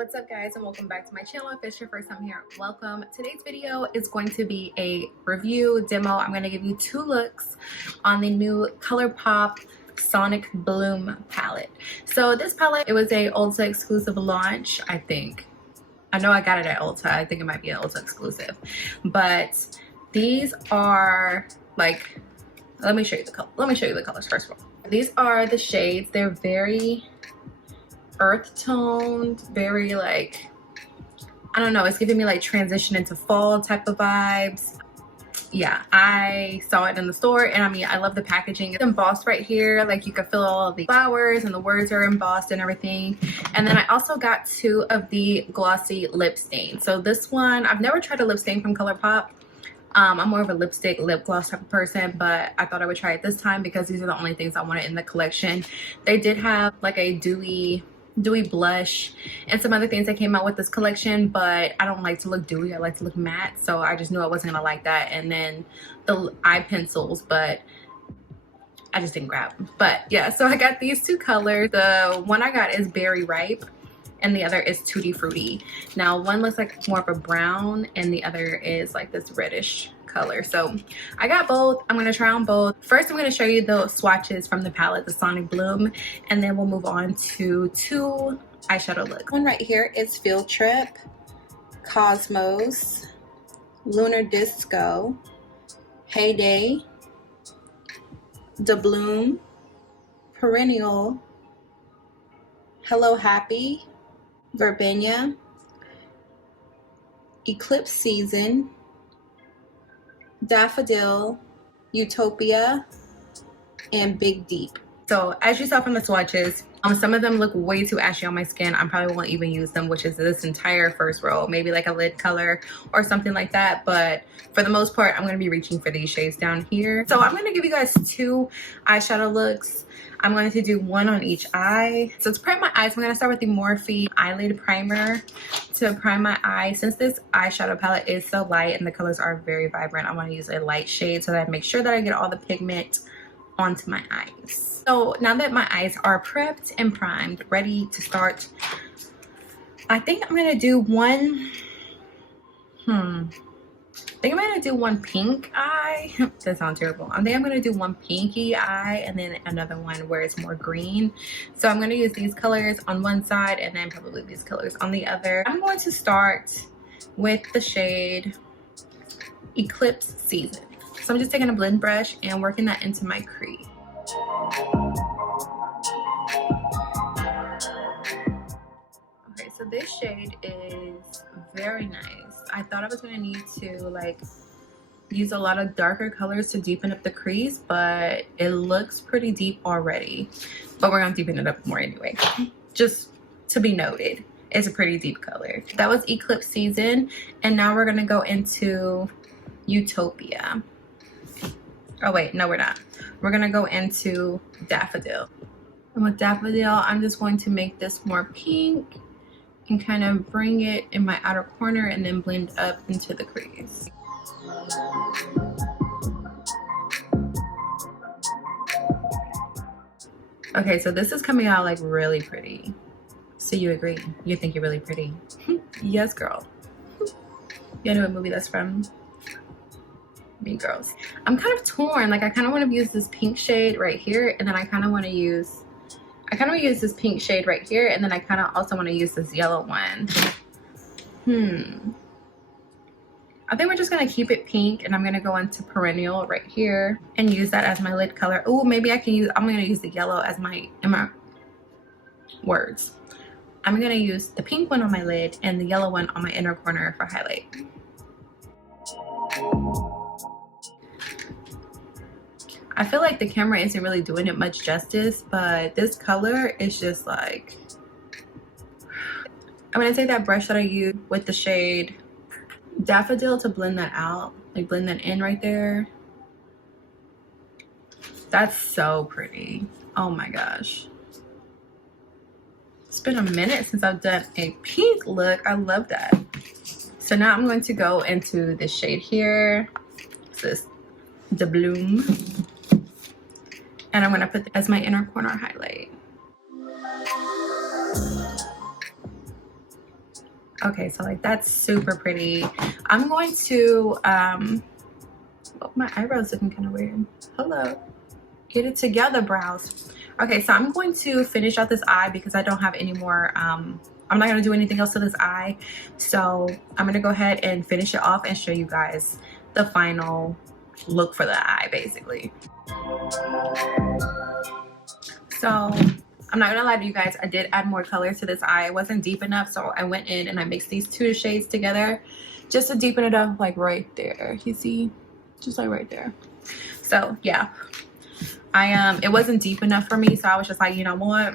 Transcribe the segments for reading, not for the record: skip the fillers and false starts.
What's up guys, and welcome back to my channel. If it's your first time here, welcome. Today's video is going to be a review demo. I'm going to give you two looks on the new Colourpop Sonic Bloom palette. So this palette, it was a Ulta exclusive launch, I think. I know I got it at Ulta. I think it might be an Ulta exclusive. But these are like, let me show you the color. Let me show you the colors first of all. These are the shades. They're very earth toned, very like, I don't know, it's giving me like transition into fall type of vibes. Yeah, I saw it in the store, and I mean, I love the packaging. It's embossed right here, like you can feel all of the flowers and the words are embossed and everything. And then I also got two of the glossy lip stains. So this one, I've never tried a lip stain from Colourpop. I'm more of a lipstick lip gloss type of person, but I thought I would try it this time because these are the only things I wanted in the collection. They did have like a dewy blush and some other things that came out with this collection, but I don't like to look dewy. I like to look matte, so I just knew I wasn't gonna like that. And then the eye pencils, but I just didn't grab them. But yeah, so I got these two colors. The one I got is Berry Ripe and the other is Tutti Frutti. Now one looks like more of a brown and the other is like this reddish color. So I got both. I'm gonna try on both. First, I'm gonna show you the swatches from the palette, the Sonic Bloom, and then we'll move on to two eyeshadow looks. One right here is Field Trip, Cosmos, Lunar Disco, Heyday, The Bloom, Perennial, Hello Happy, Verbena, Eclipse Season, Daffodil, Utopia, and Big Deep. So as you saw from the swatches, some of them look way too ashy on my skin. I probably won't even use them, which is this entire first row, maybe like a lid color or something like that. But for the most part, I'm going to be reaching for these shades down here. So I'm going to give you guys two eyeshadow looks. I'm going to do one on each eye. So to prime my eyes, I'm going to start with the Morphe Eyelid Primer to prime my eye. Since this eyeshadow palette is so light and the colors are very vibrant, I want to use a light shade so that I make sure that I get all the pigment onto my eyes. So now that my eyes are prepped and primed, ready to start, I think I'm going to do one, I think I'm gonna do one pink eye. That sounds terrible. I think I'm gonna do one pinky eye and then another one where it's more green. So I'm gonna use these colors on one side and then probably these colors on the other. I'm going to start with the shade Eclipse Season. So I'm just taking a blend brush and working that into my crease. Okay, so this shade is very nice. I thought I was gonna need to like use a lot of darker colors to deepen up the crease, but it looks pretty deep already. But we're gonna deepen it up more anyway. Just to be noted, it's a pretty deep color. That was Eclipse Season, and now we're gonna go into Utopia. Oh wait, no we're not. We're gonna go into Daffodil. And with Daffodil, I'm just going to make this more pink and kind of bring it in my outer corner and then blend up into the crease. Okay, so this is coming out like really pretty. So you agree? You think you're really pretty? Yes, girl. You know what movie that's from? Mean Girls. I'm kind of torn. Like I kind of want to use this pink shade right here, and then I kind of want to use this pink shade right here, and then I kind of also want to use this yellow one. I think we're just going to keep it pink, and I'm going to go into Perennial right here and use that as my lid color. Oh, maybe I'm going to use the yellow as in my words. I'm going to use the pink one on my lid and the yellow one on my inner corner for highlight. I feel like the camera isn't really doing it much justice, but this color is just like, I'm gonna take that brush that I used with the shade Daffodil to blend that out, like blend that in right there. That's so pretty. Oh my gosh. It's been a minute since I've done a pink look. I love that. So now I'm going to go into this shade here. This is The Bloom. And I'm going to put it as my inner corner highlight. Okay, so like that's super pretty. I'm going to oh, my eyebrows looking kind of weird. Hello. Get it together, brows. Okay, so I'm going to finish out this eye because I don't have any more I'm not gonna do anything else to this eye. So I'm gonna go ahead and finish it off and show you guys the final look for the eye, basically. So I'm not gonna lie to you guys, I did add more color to this eye. It wasn't deep enough, so I went in and I mixed these two shades together just to deepen it up, like right there. You see, just like right there. So yeah, it wasn't deep enough for me, so I was just like, you know what,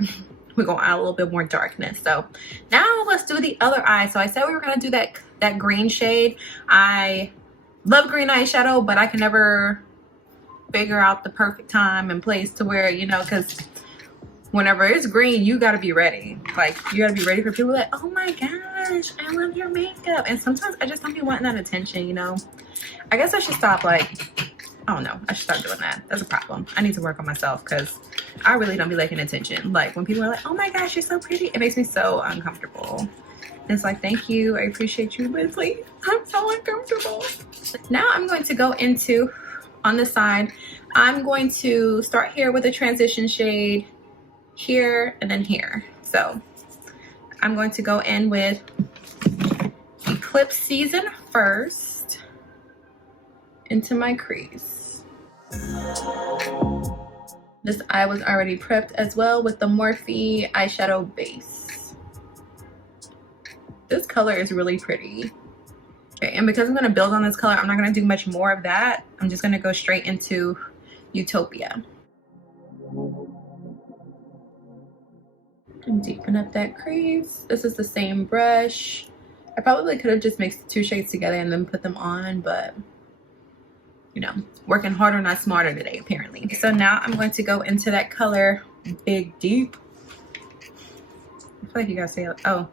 we're gonna add a little bit more darkness. So now let's do the other eye. So I said we were gonna do that green shade. I love green eyeshadow, but I can never figure out the perfect time and place to where, you know, because whenever it's green, you gotta be ready. Like, you gotta be ready for people like, oh my gosh, I love your makeup. And sometimes I just don't be wanting that attention, you know. I guess I should stop, like, I don't know, I should stop doing that. That's a problem. I need to work on myself because I really don't be liking attention. Like, when people are like, oh my gosh, you're so pretty, it makes me so uncomfortable. And it's like, thank you, I appreciate you, but please, I'm so uncomfortable. Now I'm going to go into, on the side, I'm going to start here with a transition shade, here, and then here. So I'm going to go in with Eclipse Season first into my crease. This eye was already prepped as well with the Morphe eyeshadow base. This color is really pretty. Okay, and because I'm going to build on this color, I'm not going to do much more of that. I'm just going to go straight into Utopia. And deepen up that crease. This is the same brush. I probably could have just mixed the two shades together and then put them on, but you know, working harder, not smarter today, apparently. So now I'm going to go into that color, Big Deep. I feel like you guys say, oh,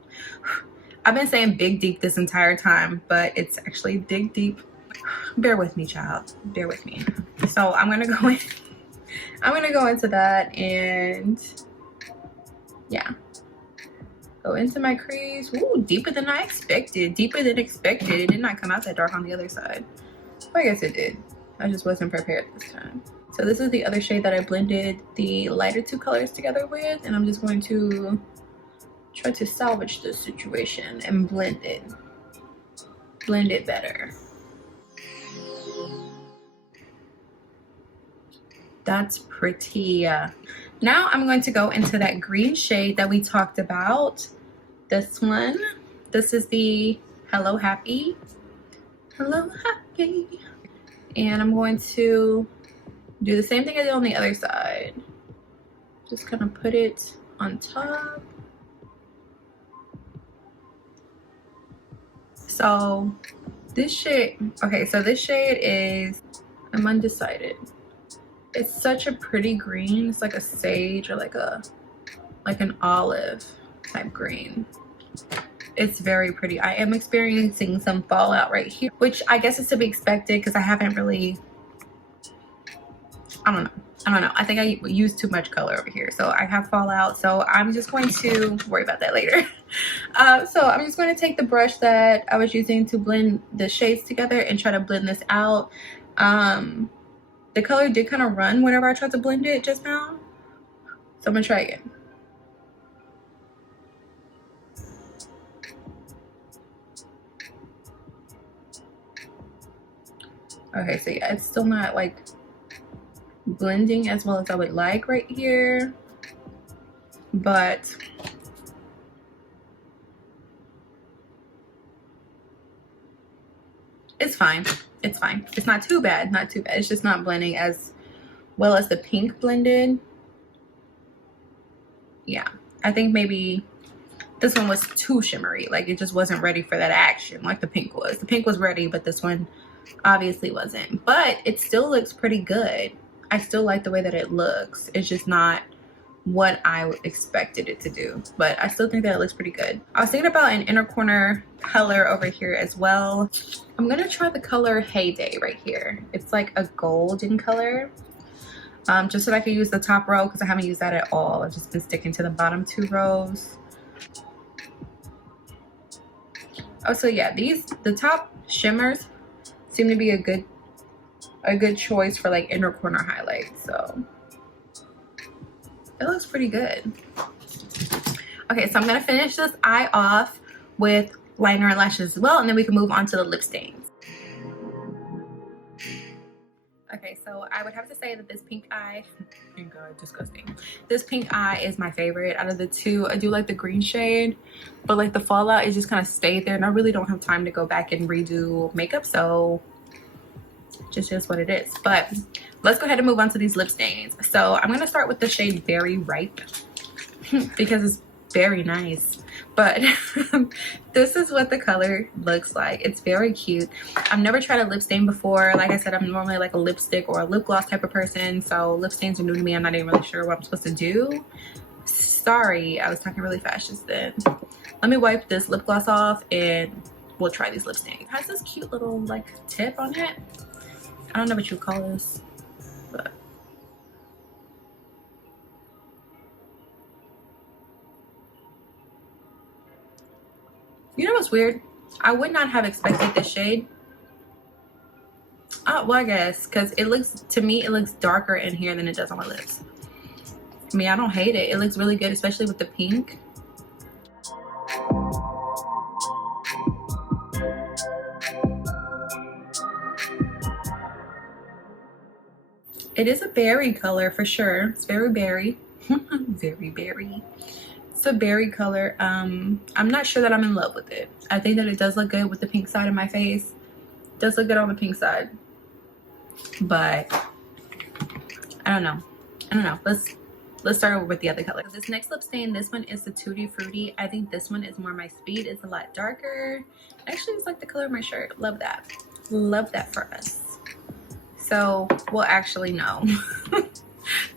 I've been saying Big Deep this entire time, but it's actually Dig Deep. Bear with me, child. Bear with me. So I'm gonna go in. I'm gonna go into that and yeah, go into my crease. Ooh, deeper than I expected. Deeper than expected. It did not come out that dark on the other side. Well, I guess it did. I just wasn't prepared this time. So this is the other shade that I blended the lighter two colors together with, and I'm just going to try to salvage this situation and blend it better. That's pretty. Now I'm going to go into that green shade that we talked about. This one. This is the Hello Happy. Hello Happy. And I'm going to do the same thing I did on the other side. Just kind of put it on top. So this shade, okay, so this shade is, I'm undecided. It's such a pretty green. It's like a sage or like an olive type green. It's very pretty. I am experiencing some fallout right here, which I guess is to be expected because I haven't really, I don't know. I think I used too much color over here. So I have fallout. So I'm just going to worry about that later. So I'm just going to take the brush that I was using to blend the shades together and try to blend this out. The color did kind of run whenever I tried to blend it just now. So I'm going to try again. Okay, so yeah, it's still not like blending as well as I would like right here, but it's fine. It's fine. It's not too bad. Not too bad. It's just not blending as well as the pink blended. Yeah, I think maybe this one was too shimmery. Like it just wasn't ready for that action like the pink was. The pink was ready, but this one obviously wasn't. But it still looks pretty good. I still like the way that it looks. It's just not what I expected it to do, but I still think that it looks pretty good. I was thinking about an inner corner color over here as well. I'm gonna try the color Heyday right here. It's like a golden color, just so that I can use the top row because I haven't used that at all. I've just been sticking to the bottom two rows. Oh, so yeah, the top shimmers seem to be a good choice for like inner corner highlights. So it looks pretty good. Okay, so I'm gonna finish this eye off with liner and lashes as well, and then we can move on to the lip stains. Okay, so I would have to say that this pink eye, disgusting. This pink eye is my favorite out of the two. I do like the green shade, but like the fallout is just kind of stayed there, and I really don't have time to go back and redo makeup, so just is what it is. But let's go ahead and move on to these lip stains. So I'm gonna start with the shade Very Ripe because it's very nice. But this is what the color looks like. It's very cute. I've never tried a lip stain before. Like I said, I'm normally like a lipstick or a lip gloss type of person, so lip stains are new to me. I'm not even really sure what I'm supposed to do. Sorry, I was talking really fast just then. Let me wipe this lip gloss off and we'll try these lip stains. It has this cute little like tip on it. I don't know what you call this, but you know what's weird? I would not have expected this shade. Oh, well, I guess because it looks, to me, it looks darker in here than it does on my lips. I mean, I don't hate it. It looks really good, especially with the pink. It is a berry color for sure. It's very berry. Very berry. It's a berry color. I'm not sure that I'm in love with it. I think that it does look good with the pink side of my face. It does look good on the pink side. But I don't know. Let's start over with the other color. This next lip stain, this one is the Tutti Frutti. I think this one is more my speed. It's a lot darker. Actually, it's like the color of my shirt. Love that. Love that for us. So we'll actually know.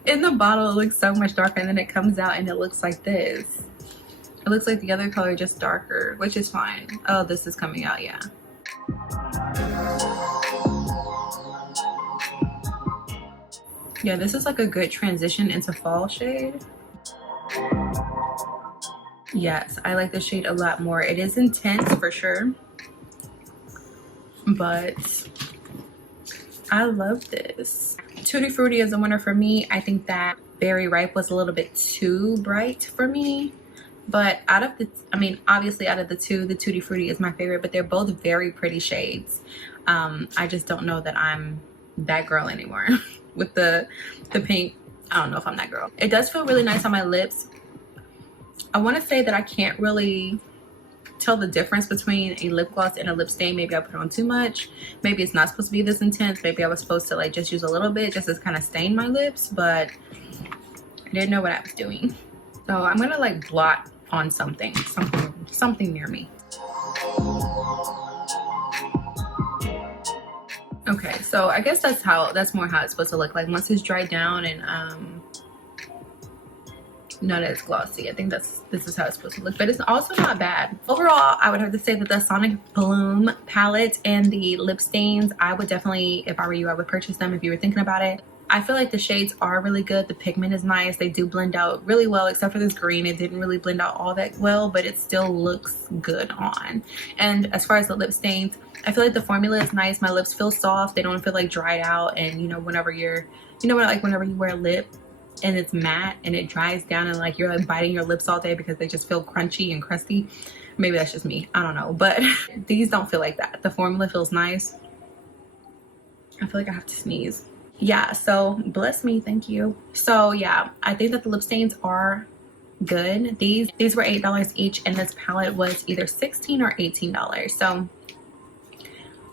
In the bottle, it looks so much darker, and then it comes out and it looks like this. It looks like the other color, just darker, which is fine. Oh, this is coming out, yeah. Yeah, this is like a good transition into fall shade. Yes, I like this shade a lot more. It is intense for sure, but I love this. Tutti Frutti is a winner for me. I think that Very Ripe was a little bit too bright for me. But out of the, I mean, obviously out of the two, the Tutti Frutti is my favorite, but they're both very pretty shades. I just don't know that I'm that girl anymore. With the pink, I don't know if I'm that girl. It does feel really nice on my lips. I want to say that I can't really tell the difference between a lip gloss and a lip stain. Maybe I put on too much. Maybe it's not supposed to be this intense. Maybe I was supposed to like just use a little bit just to kind of stain my lips, but I didn't know what I was doing. So I'm gonna like blot on something near me. Okay, so I guess that's more how it's supposed to look like once it's dried down and not as glossy. I think this is how it's supposed to look, but it's also not bad. Overall, I would have to say that the Sonic Bloom palette and the lip stains, I would definitely, if I were you, I would purchase them if you were thinking about it. I feel like the shades are really good. The pigment is nice. They do blend out really well, except for this green. It didn't really blend out all that well, but it still looks good on. And as far as the lip stains, I feel like the formula is nice. My lips feel soft. They don't feel like dried out. And you know, whenever you wear a lip and it's matte and it dries down and like you're like biting your lips all day because they just feel crunchy and crusty. Maybe that's just me. I don't know. But these don't feel like that. The formula feels nice. I feel like I have to sneeze. Yeah, so bless me, thank you. So yeah, I think that the lip stains are good. These were $8 each, and this palette was either $16 or $18. So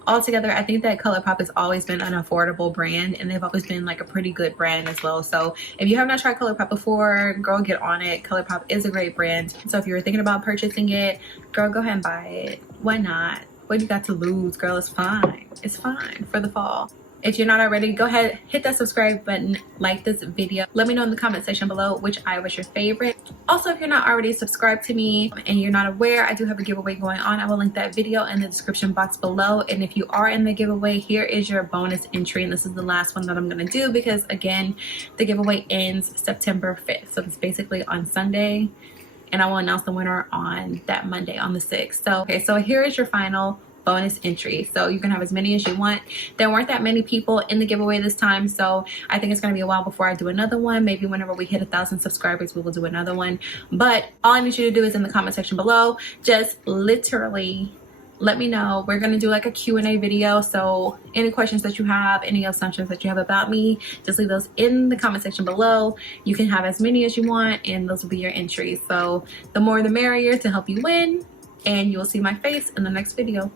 altogether, I think that Colourpop has always been an affordable brand, and they've always been like a pretty good brand as well. So if you have not tried Colourpop before, girl, get on it. Colourpop is a great brand. So if you were thinking about purchasing it, girl, go ahead and buy it. Why not? What do you got to lose, girl? It's fine. It's fine for the fall. If you're not already, go ahead, hit that subscribe button, like this video. Let me know in the comment section below which eye was your favorite. Also, if you're not already subscribed to me and you're not aware, I do have a giveaway going on. I will link that video in the description box below. And if you are in the giveaway, here is your bonus entry. And this is the last one that I'm gonna do because again, the giveaway ends September 5th. So it's basically on Sunday. and I will announce the winner on that Monday, on the 6th. So, okay, so here is your final bonus entry. So you can have as many as you want. There weren't that many people in the giveaway this time, so I think it's going to be a while before I do another one. Maybe whenever we hit 1,000 subscribers, we will do another one. But all I need you to do is in the comment section below, just literally let me know. We're going to do like a Q&A video, so any questions that you have, any assumptions that you have about me, just leave those in the comment section below. You can have as many as you want, and those will be your entries. So the more the merrier to help you win, and you will see my face in the next video.